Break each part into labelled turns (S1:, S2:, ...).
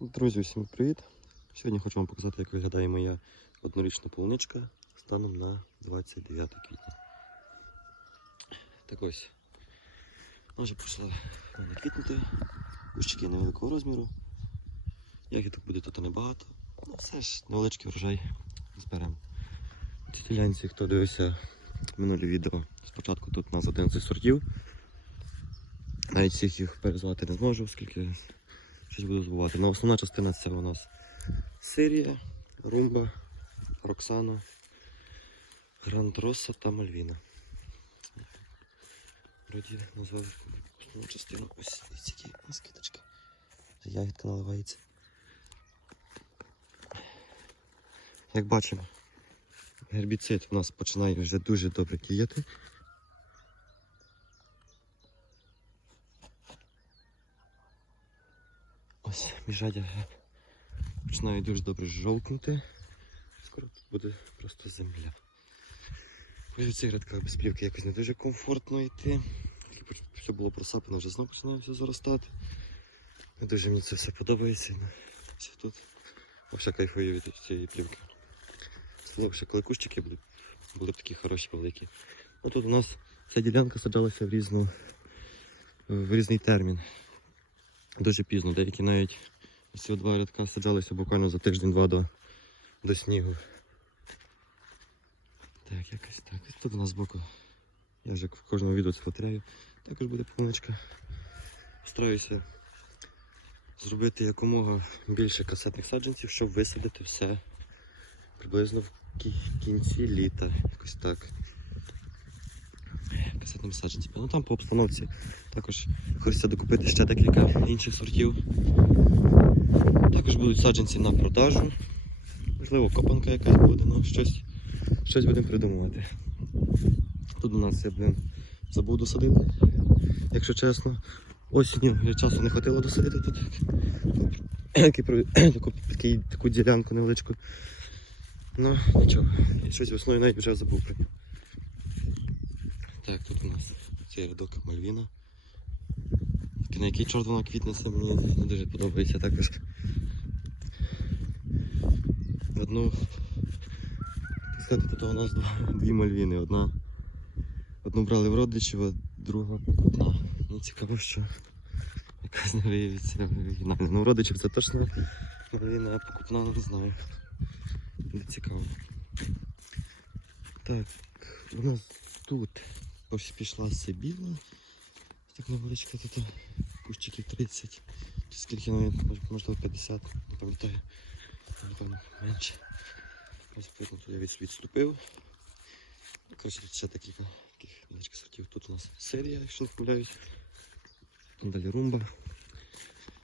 S1: Друзі, всім привіт! Сьогодні хочу вам показати, як виглядає моя однорічна полуничка станом на 29 квітня. Так ось. Вона вже почала квітнути. Кущики невеликого розміру. Ягідок буде тут небагато. Ну все ж, невеличкий врожай зберемо. Ці ділянці, хто дивився минулі відео, спочатку тут у нас 11 сортів. Навіть всіх їх перезвати не зможу, оскільки щось буду забувати. Ну, основна частина це у нас Сирія, Румба, Роксана, Гранд Росса та Мальвіна. Вроді назвав основну частину. Ось нас квіточки. Ягідка наливається. Як бачимо, гербіцид у нас починає вже дуже добре діяти. Ось міжадя починає дуже добре жовкнути. Скоро тут буде просто земля. По цих рядках без плівки якось не дуже комфортно йти. Все було просапано, вже знову починає все заростати. Не дуже мені це все подобається. Ну, Все тут. Взагалі кайфую від цієї плівки. Слово, ще коли кущики були, були б такі хороші великі. Ну тут у нас ця ділянка саджалася в різну в різний термін. Дуже пізно, деякі навіть ці два рядка саджалися буквально за тиждень-два до, до снігу. Так, якось так. Тут у нас збоку. Я вже в кожному відео це повторяю. Також буде полуничка. Стараюся зробити якомога більше касетних саджанців, щоб висадити все приблизно в кінці літа. Якось так. Касетним саджанцям. Ну там по обстановці також хочеться докупити ще декілька інших сортів. Також будуть саджанці на продажу. Можливо, копанка якась буде, ну щось, щось будемо придумувати. Тут у нас я, блин, забув досадити, якщо чесно. Осінню часу не хватило досадити тут. Таку, таку ділянку невеличку. Ну, нічого. Щось весною навіть вже забув про нього. Так, тут у нас цей рядок Мальвіна. На який чорт вона квітне, це мені не дуже подобається також. Одну, так сказати, тут у нас дві мальвіни. Одна, одну брали в родичів, а друга покупна. Мені цікаво, що якась не виявиться оригінальна. Ну, родичів це точно мальвіна, а покупна не знаю. Буде цікаво. Так, у нас тут пішла Сибіла. Так невеличка тут кущиків 30. Чи скільки навіть, можливо 50, не пам'ятаю. Напевно, менше. Ось видно, тут я відступив. Ну, Коротше, тут ще такі таких невеличких сортів. Тут у нас серія, якщо не помиляюсь. Далі румба.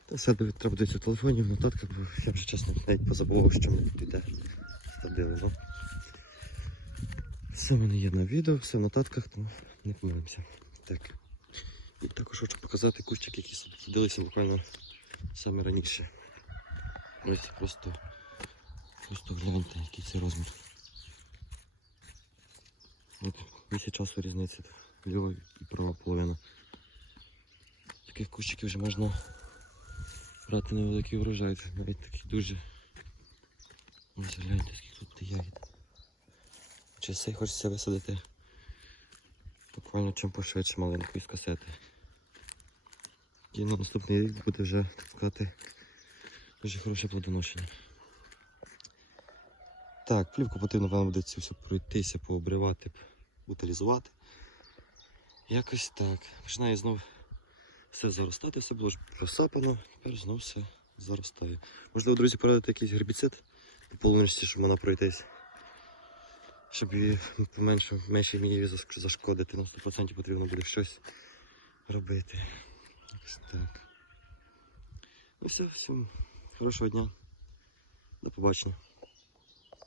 S1: Та все треба дивитися в телефоні, в нотатках, бо я вже чесно навіть позабував, що ми тут йде. Садили, ну. Все в мене є на відео, все в нотатках, тому не помилимося. Так. І також хочу показати кущик, який садилися буквально саме раніше. Ось просто, просто гляньте, який це розмір. От місяць часу різниця ліва і права половина. Таких кущиків вже можна брати невеликий врожай. Навіть такий дуже. Ось гляньте, скільки тут ягід. Цей хочеться висадити буквально чим пошвидше маленьку із касети. І на наступний рік буде вже, так сказати, дуже хороше плодоношення. Так, плівку потрібно вам буде цю все пройтися, пообривати, утилізувати. Якось так. Починає знов все заростати, все було ж розсапано, тепер знов все заростає. Можливо, друзі, порадити якийсь гербіцид по полуничці, щоб вона пройтись. Щоб поменше, в меншій мірі зашкодити, на 100% потрібно буде щось робити. Так. Ну все, всім хорошого дня. До побачення.